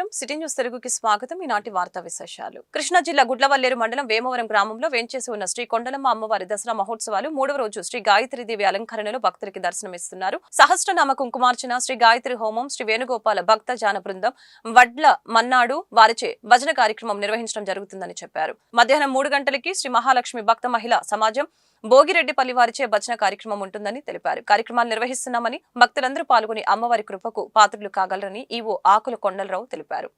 నమస్కారం city news తెలుగుకి స్వాగతం. ఈనాటి వార్తా విశేషాలు. కృష్ణా జిల్లా గుడ్లవల్లేరు మండలం వేమవరం గ్రామంలో వేంచేసి ఉన్న శ్రీ కొండలమ్మ అమ్మవారి దసరా మహోత్సవాలు 3వ రోజు శ్రీ గాయత్రీదేవి అలంకరణలో భక్తులకి దర్శనమిస్తున్నారు. సహస్రనామ కుంకుమార్చన, శ్రీ గాయత్రి హోమం, శ్రీ వేణుగోపాల భక్త జాన బృందం, వడ్ల మన్నాడు వారిచే భజన కార్యక్రమం నిర్వహించడం జరుగుతుందని చెప్పారు. మధ్యాహ్నం 3 గంటలకి శ్రీ మహాలక్ష్మి భక్త మహిళా సమాజం భోగిరెడ్డిపల్లి వారిచే భజన కార్యక్రమం ఉంటుందని తెలిపారు. కార్యక్రమాలు నిర్వహిస్తున్నామని భక్తులందరూ పాల్గొని అమ్మవారి కృపకు పాత్రులు కాగలరని ఈవో ఆకుల కొండలరావు తెలిపారు.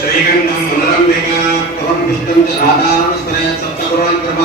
श्रीगंधम मनोरंभिका तम विष्णुं च राधारं स्मरे सप्तगुरुं क्रम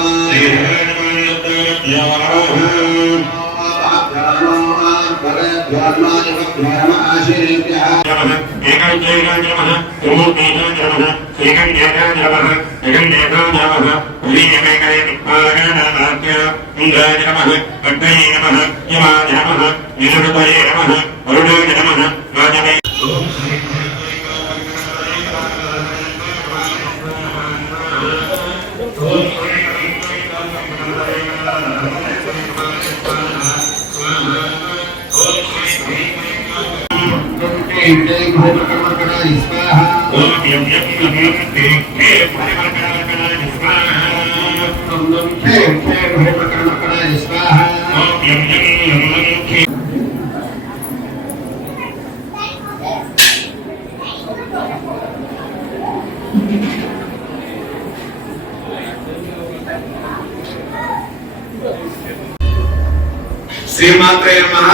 శ్రీమాత్రే నమః.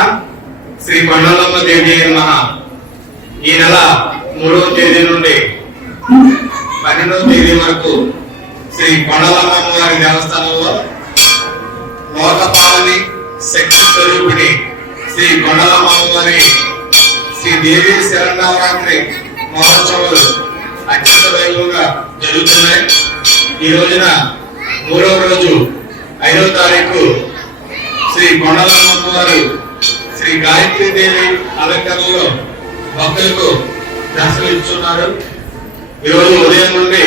శ్రీ కొండలమ్మ దేవి నమః. ఈ నెల 3వ తేదీ నుండి 12వ తేదీ వరకు శ్రీ కొండలమ్మ అమ్మవారి దేవస్థానంలో లోకపాలని శక్తి స్వరూపిణి శ్రీ కొండలమ్మ అమ్మవారి శ్రీ దేవి శరన్నవరాత్రి మహోత్సవాలు అత్యంత వైభవంగా జరుగుతున్నాయి. ఈ రోజున 3వ రోజు 5వ తారీఖు శ్రీ కొండలమ్మ అమ్మవారు శ్రీ గాయత్రీదేవి అలంకరణలో భక్తులకు దర్శనమిస్తున్నారు. ఈరోజు ఉదయం నుండి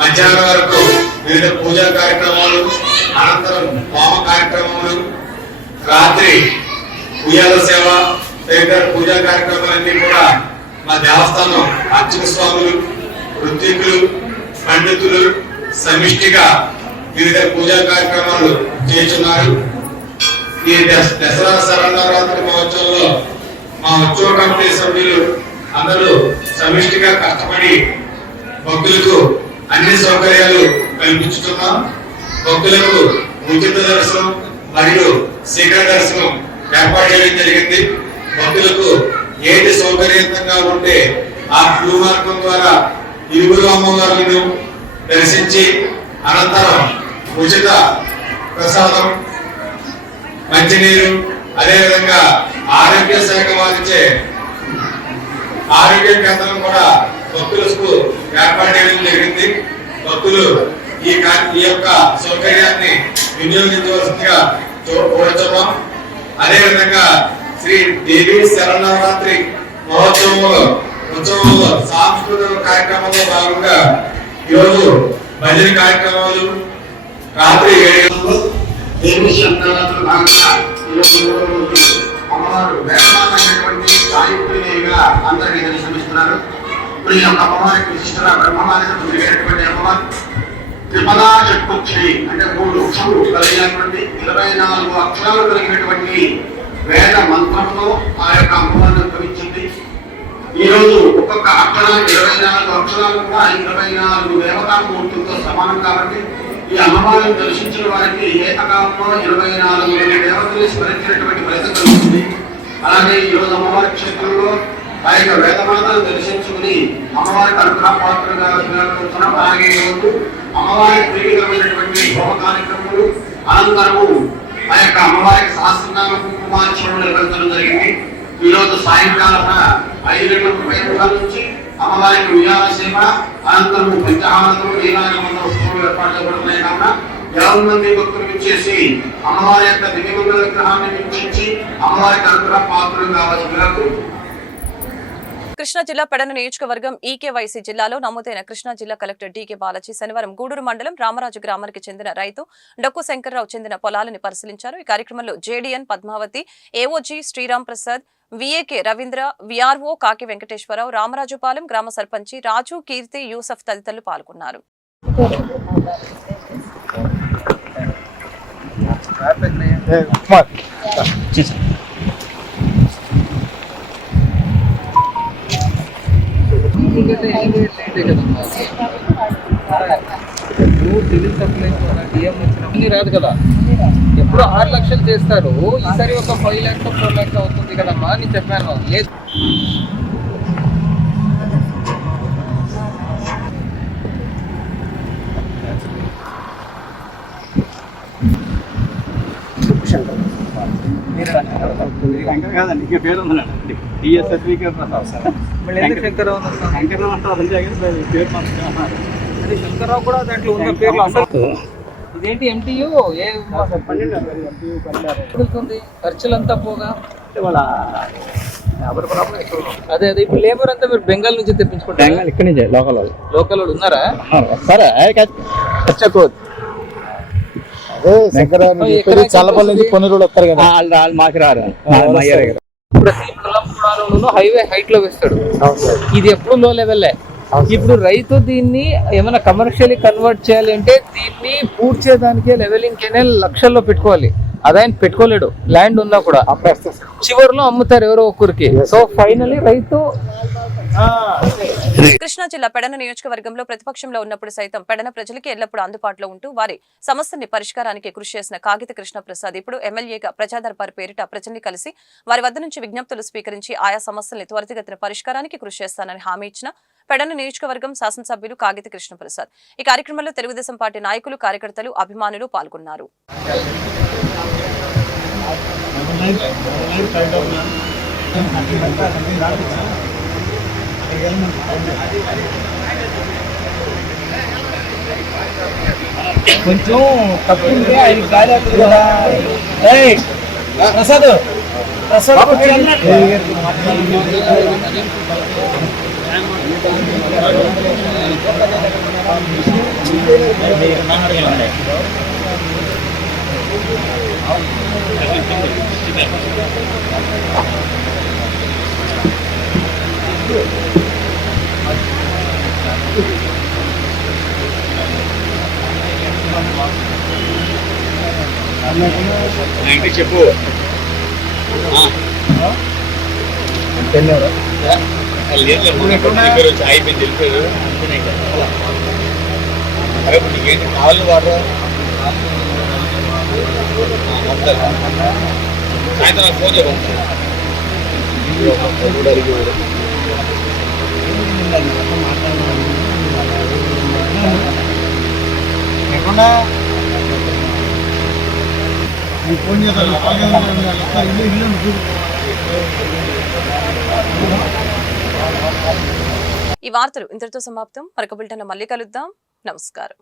మధ్యాహ్నం వరకు వివిధ పూజా కార్యక్రమాలు, అనంతరం హోమ కార్యక్రమాలు, రాత్రి ఉయ్యాల సేవ తదితర పూజా కార్యక్రమాలన్నీ కూడా మా దేవస్థానం అర్చక స్వాములు, ఋత్వికులు, పండితులు సమిష్టిగా వివిధ పూజా కార్యక్రమాలు చేస్తున్నారు. ఈ దసరా శరన్నవరాత్రి మహోత్సవంలో మా ఉత్సవ కమిటీ సభ్యులు అందరూ సమిష్టిగా కష్టపడి భక్తులకు అన్ని సౌకర్యాలు కల్పించుతున్నాం. భక్తులకు ఉచిత దర్శనం మరియు శీఘ్ర దర్శనం ఏర్పాటు చేయడం జరిగింది. భక్తులకు ఏది సౌకర్యవంతంగా ఉంటే ఆ క్యూ మార్గం ద్వారా ఇరువురు అమ్మవారులను దర్శించి అనంతరం ఉచిత ప్రసాదం, మంచినీరు, అదేవిధంగా ఆరోగ్య శాఖ వారిచే ఆరోగ్య కేంద్రం కూడా భక్తులకు ఏర్పాటు చేయడం జరిగింది. భక్తులు ఈ యొక్క సౌకర్యాన్ని వినియోగించవలసిందిగా కోరుతున్నాం. అదేవిధంగా శ్రీ దేవి శరన్నవరాత్రి ఉత్సవంలో సాంస్కృతిక కార్యక్రమంలో భాగంగా ఈరోజు భజన కార్యక్రమాలు రాత్రి 7 అమ్మవారు వేదమాతమైనటువంటి గాయత్రీదేవిగా అందరికీ దర్శనమిస్తున్నారు. ఇప్పుడు ఈ యొక్క అమ్మవారికి విశిష్టత బ్రహ్మమానసం జరిగేటువంటి అమ్మవారు త్రిపదా చతుక్షి అంటే 3 అక్షరాలు కలిగినటువంటి 24 అక్షరాలు కలిగినటువంటి వేద మంత్రంలో ఆ యొక్క అమ్మవారిని ఉపయోగించింది. ఈ రోజు ఒక్కొక్క అక్షరం 24 అక్షరాలు కూడా 24 దేవతామూర్తులతో సమానం కాబట్టి ఈ అమ్మవారిని దర్శించిన వారికి ఏకకాలంలో 24 దేవతలు స్మరించినటువంటి ఫలితం కలుగుతుంది. అలాగే ఈ రోజు అమ్మవారి క్షేత్రంలో ఆ యొక్క వేదమాతను దర్శించుకుని అమ్మవారికి అనుగ్రహ పాత్రగా కూర్చున్నాం. అలాగే ఈ రోజు అమ్మవారి ప్రీతికరమైనటువంటి హోమ కార్యక్రమాలు అనంతరము ఆ యొక్క అమ్మవారికి సహస్రనామ కుంకుమార్చనలు నిర్వహించడం జరిగింది. ఈ రోజు సాయంకాలం 5:30 నుంచి అమ్మవారికి ఉయ్యాల సేవ అనంతరము పంచహారతులు నీరాజమంద ఉత్సవాలు ఏర్పాటు చేయబడుతున్నాయి. కావున 50 మంది భక్తులు ఇచ్చేసి అమ్మవారి యొక్క దివ్యమంగళ విగ్రహాన్ని వీక్షించి అమ్మవారికి అనుగ్రహ పాత్రలు కావాల్సిందిగా కోరుతున్నాం. కృష్ణా జిల్లా పెడన నియోజకవర్గం ఈకేవైసీ జిల్లాలో నమోదైన కృష్ణా జిల్లా కలెక్టర్ డీకే బాలాజీ శనివారం గూడూరు మండలం రామరాజు గ్రామానికి చెందిన రైతు డొక్కు శంకర్రావు చెందిన పొలాలను పరిశీలించారు. ఈ కార్యక్రమంలో జేడీఎన్ పద్మావతి, ఏఓజీ శ్రీరామ్ ప్రసాద్, విఏకే రవీంద్ర, విఆర్ఓ కాకి వెంకటేశ్వరరావు, రామరాజుపాలెం గ్రామ సర్పంచి రాజు, కీర్తి, యూసఫ్ తదితరులు పాల్గొన్నారు. రాదు కదా, ఎప్పుడు 6 లక్షలు చేస్తారు, ఈసారి ఒక 5 lakhs 4 lakhs అవుతుంది కదమ్మా అని చెప్పాను. లేదు కాదండి, ఇక పేరు ఉందండి టీఎస్ సర్టిఫికేట్ శంకర్రావు పేరు అది శంకర్రావు కూడా దాంట్లో ఉన్న పేర్లు అసలు ఇదేంటి ఎంటీయూ పడుతుంది ఖర్చులంతా పోగా అదే అదే ఇప్పుడు లేబర్ అంతా మీరు బెంగాల్ నుంచి తెప్పించుకుంటారు. ఇక్కడ నుంచే లోకల్ లోకల్ వాళ్ళు ఉన్నారా? సరే చల్లపల్లి నుంచి పొన్నూరు వస్తారు కదా, వాళ్ళు మాకు రారు. ప్రతి పొలం పొలాలను హైవే హైట్ లో వేస్తాడు. ఇది ఎప్పుడు లో లెవెల్లే. ఇప్పుడు రైతు దీన్ని ఏమైనా కమర్షియల్లీ కన్వర్ట్ చేయాలి అంటే దీన్ని పూర్తి చేయడానికి లెవెలింగ్ కెనాల్ లక్షల్లో పెట్టుకోవాలి. అదాయన పెట్టుకోలేడు, ల్యాండ్ ఉన్నా కూడా చివరిలో అమ్ముతారు ఎవరో ఒక్కరికి. సో ఫైనలీ రైతు. కృష్ణా జిల్లా పెడన నియోజకవర్గంలో ప్రతిపక్షంలో ఉన్నప్పుడు సైతం పెడన ప్రజలకి ఎల్లప్పుడూ అందుబాటులో ఉంటూ వారి సమస్యని పరిష్కారానికి కృషి చేసిన కాగిత కృష్ణ ప్రసాద్ ఇప్పుడు ఎమ్మెల్యేగా ప్రజా దర్బార్ పేరిట ప్రజల్ని కలిసి వారి వద్ద నుంచి విజ్ఞప్తులు స్వీకరించి ఆయా సమస్యల్ని త్వరితగతిన పరిష్కారానికి కృషి చేస్తానని హామీ ఇచ్చిన పెడన నియోజకవర్గం శాసనసభ్యులు కాగిత కృష్ణ ప్రసాద్. ఈ కార్యక్రమంలో తెలుగుదేశం పార్టీ నాయకులు, కార్యకర్తలు, అభిమానులు పాల్గొన్నారు. కొంచెం తప్పుంటే ఆయన గాలి ప్రసాద్ చెప్పు అయిపోయింది తెలిపారు. అరే నీకేంటి కావాలి వాడు సాయంత్రం ఫోన్ చెప్పండి. ఫోన్ చేస్తాను. ఈ వార్తలు ఇంతటితో సమాప్తం. మరొక బులెటిన్లో మళ్ళీ కలుద్దాం. నమస్కారం.